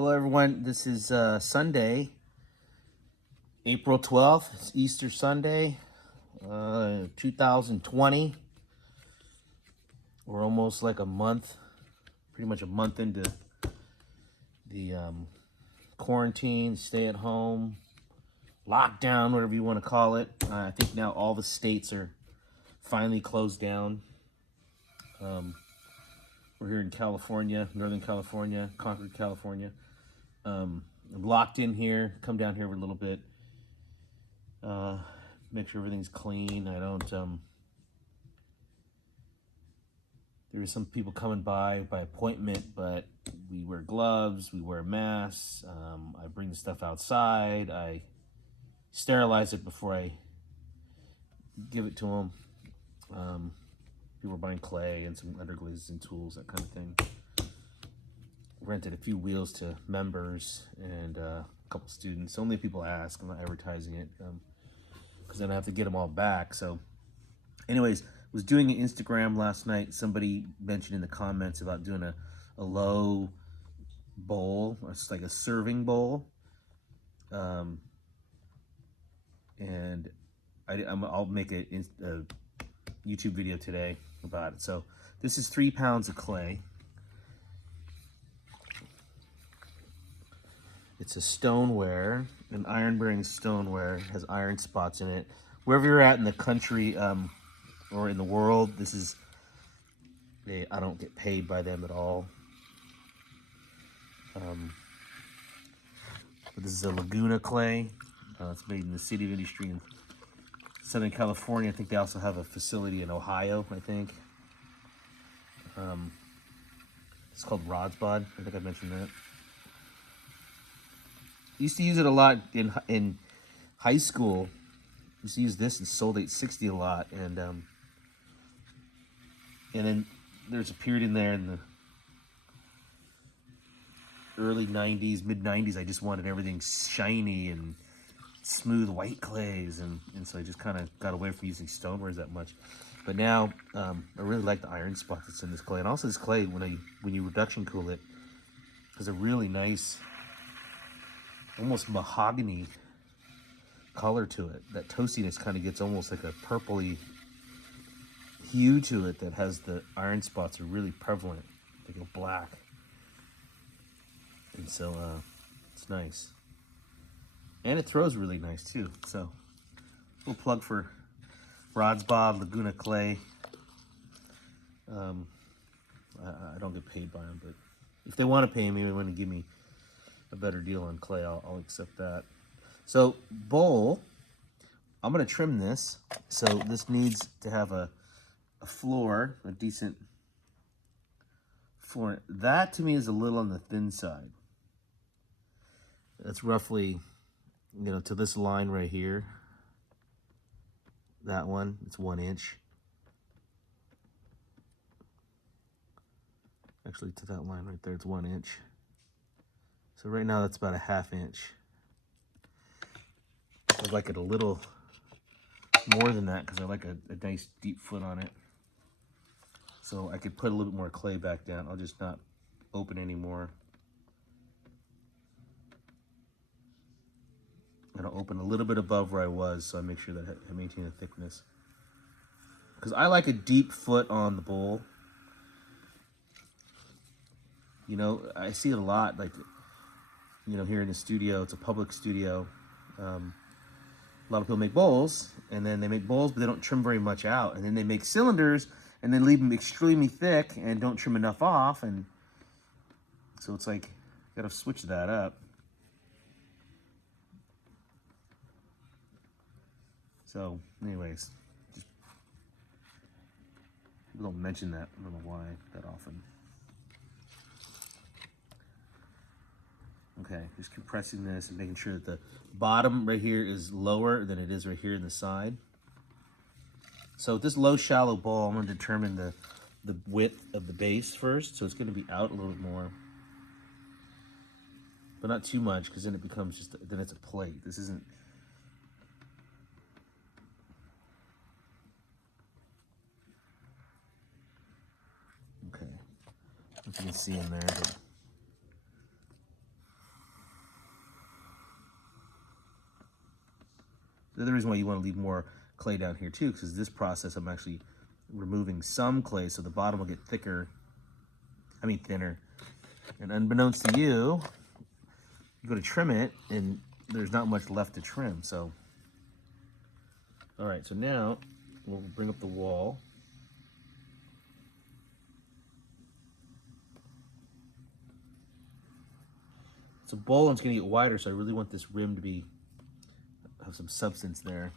Hello, everyone. This is Sunday, April 12th. It's Easter Sunday, 2020. We're almost like a month, pretty much a month into the quarantine, stay at home, lockdown, whatever you want to call it. I think now all the states are finally closed down. We're here in California, Northern California, Concord, California. I'm locked in here. Come down here for a little bit. Make sure everything's clean. I don't. There are some people coming by appointment, but we wear gloves. We wear masks. I bring the stuff outside. I sterilize it before I give it to them. People are buying clay and some underglazes and tools, that kind of thing. Rented a few wheels to members and a couple students. Only if people ask. I'm not advertising it because then I have to get them all back. So, anyways, was doing an Instagram last night. Somebody mentioned in the comments about doing a low bowl. It's like a serving bowl. And I'll make a YouTube video today about it. So this is 3 pounds of clay. It's a stoneware, an iron-bearing stoneware. It has iron spots in it. Wherever you're at in the country or in the world, this is, I don't get paid by them at all. But this is a Laguna clay. It's made in the City of Industry in Southern California. I think they also have a facility in Ohio, I think. It's called Rodsbod. I think I mentioned that. Used to use it a lot in high school. Used to use this and sold 860 a lot, and then there's a period in there in the early 90s, mid 90s. I just wanted everything shiny and smooth white clays, and so I just kind of got away from using stonewares that much. But now I really like the iron spots that's in this clay, and also this clay when you reduction cool it has a really nice, almost mahogany color to it. That toastiness kind of gets almost like a purpley hue to it that has the iron spots are really prevalent. They go black. And so it's nice. And it throws really nice too. So little plug for Rodsbod Laguna Clay. I don't get paid by them, but if they want to pay me, they want to give me a better deal on clay, I'll accept that. So bowl, I'm gonna trim this. So this needs to have a floor, a decent floor. That to me is a little on the thin side. That's roughly, to this line right here. That one, it's 1 inch. Actually, to that line right there, it's 1 inch. So right now that's about a 1/2 inch. I'd like it a little more than that because I like a nice deep foot on it. So I could put a little bit more clay back down. I'll just not open anymore. I'm gonna open a little bit above where I was, so I make sure that I maintain the thickness. Because I like a deep foot on the bowl. I see it a lot, like, here in the studio. It's a public studio. A lot of people make bowls, and then they make bowls, but they don't trim very much out. And then they make cylinders, and then leave them extremely thick and don't trim enough off. And so it's like, got to switch that up. So, anyways, just people don't mention that. I don't know why that often. Okay, just compressing this and making sure that the bottom right here is lower than it is right here in the side. So with this low shallow bowl, I'm going to determine the width of the base first. So it's going to be out a little bit more, but not too much, because then it becomes then it's a plate. This isn't. Okay, you can see in there, but the reason why you want to leave more clay down here too, because this process I'm actually removing some clay so the bottom will get thicker, thinner. And unbeknownst to you, you go to trim it and there's not much left to trim. So, all right, so now we'll bring up the wall. It's a bowl and it's gonna get wider, so I really want this rim to have some substance there.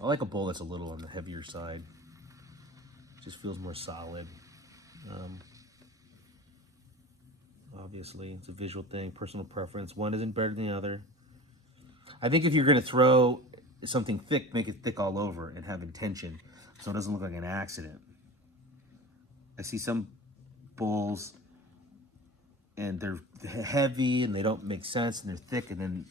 I like a bowl that's a little on the heavier side. Just feels more solid. Obviously, it's a visual thing, personal preference. One isn't better than the other. I think if you're gonna throw something thick, make it thick all over and have intention so it doesn't look like an accident. I see some bowls and they're heavy and they don't make sense and they're thick, and then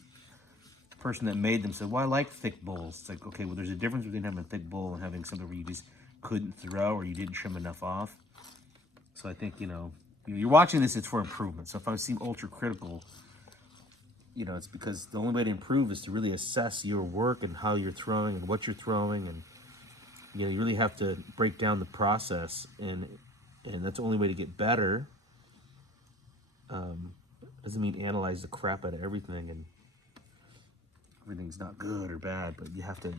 the person that made them said, well, I like thick bowls. It's like, okay, well, there's a difference between having a thick bowl and having something where you just couldn't throw or you didn't trim enough off. So I think, you're watching this, it's for improvement. So if I seem ultra critical, it's because the only way to improve is to really assess your work and how you're throwing and what you're throwing. And, you really have to break down the process, and that's the only way to get better. Doesn't mean analyze the crap out of everything and everything's not good or bad, but you have to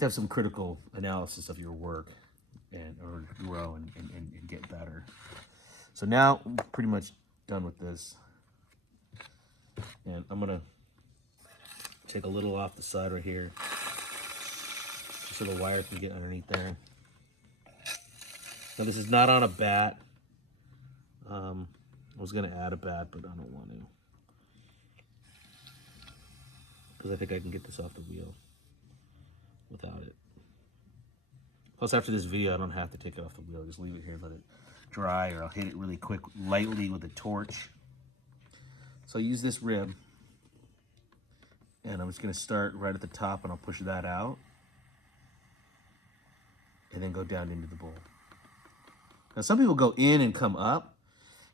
have some critical analysis of your work or grow and get better. So now I'm pretty much done with this, and I'm gonna take a little off the side right here so the wire can get underneath there. Now this is not on a bat. I was gonna add a bat, but I don't want to, because I think I can get this off the wheel without it. Plus, after this video, I don't have to take it off the wheel. Just leave it here and let it dry, or I'll hit it really quick, lightly with a torch. So I use this rib, and I'm just gonna start right at the top, and I'll push that out, and then go down into the bowl. Now, some people go in and come up,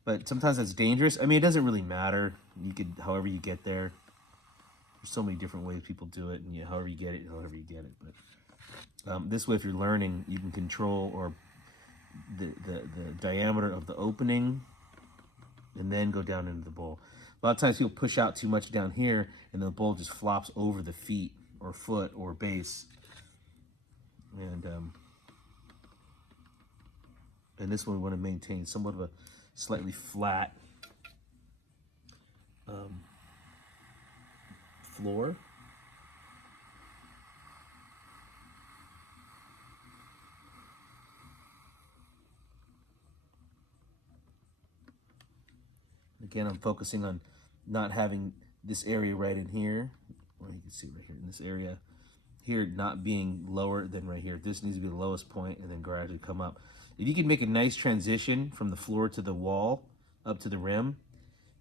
but sometimes that's dangerous. It doesn't really matter. You could, however you get there. There's so many different ways people do it, and however you get it, however you get it. But this way, if you're learning, you can control the diameter of the opening, and then go down into the bowl. A lot of times people push out too much down here, and the bowl just flops over the feet or foot or base. And this one we want to maintain somewhat of a slightly flat floor. Again, I'm focusing on not having this area right in here, or you can see right here in this area here not being lower than right here. This needs to be the lowest point and then gradually come up. If you can make a nice transition from the floor to the wall up to the rim,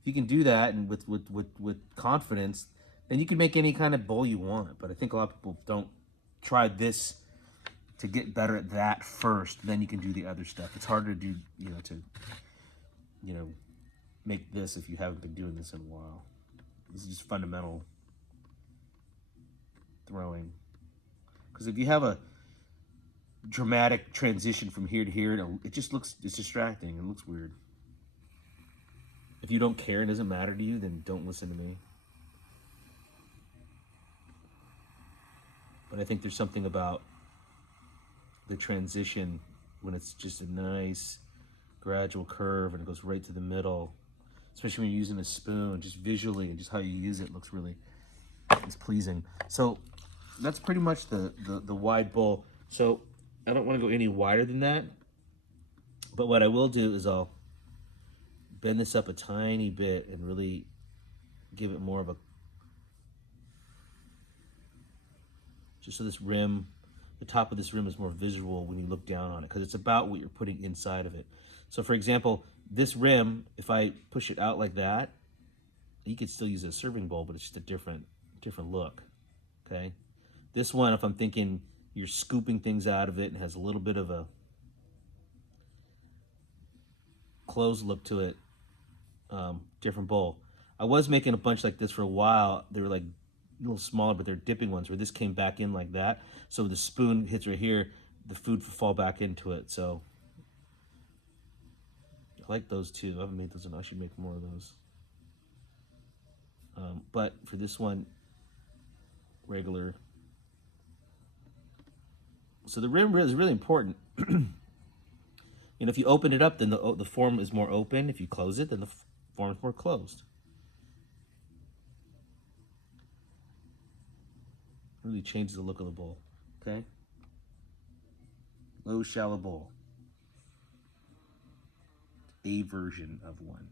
if you can do that and with confidence, then you can make any kind of bowl you want. But I think a lot of people don't try this to get better at that first, then you can do the other stuff. It's harder to do, make this if you haven't been doing this in a while. This is just fundamental throwing. Because if you have a dramatic transition from here to here, it's distracting. It looks weird. If you don't care, it doesn't matter to you, then don't listen to me. But I think there's something about the transition when it's just a nice gradual curve and it goes right to the middle, especially when you're using a spoon, just visually and just how you use it looks really pleasing. So that's pretty much the wide bowl. So I don't want to go any wider than that, but what I will do is I'll bend this up a tiny bit and really give it more of a, just so this rim, the top of this rim is more visual when you look down on it, because it's about what you're putting inside of it. So for example, this rim, if I push it out like that, you could still use a serving bowl, but it's just a different look, okay? This one, if I'm thinking you're scooping things out of it and has a little bit of a closed look to it, different bowl. I was making a bunch like this for a while. They were like a little smaller, but they're dipping ones where this came back in like that. So the spoon hits right here, the food will fall back into it. So I like those too. I haven't made those, and I should make more of those. But for this one, regular. So the rim is really important. And if you open it up, then the form is more open. If you close it, then the form is more closed. Really changes the look of the bowl. Okay? Low, shallow bowl. A version of one.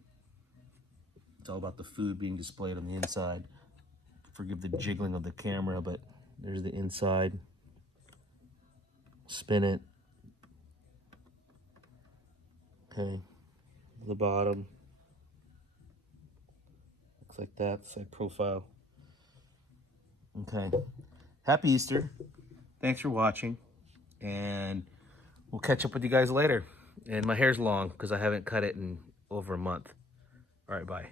It's all about the food being displayed on the inside. Forgive the jiggling of the camera, but there's the inside. Spin it. Okay. The bottom. Looks like that. Side profile. Okay. Happy Easter. Thanks for watching. And we'll catch up with you guys later. And my hair's long because I haven't cut it in over a month. All right, bye.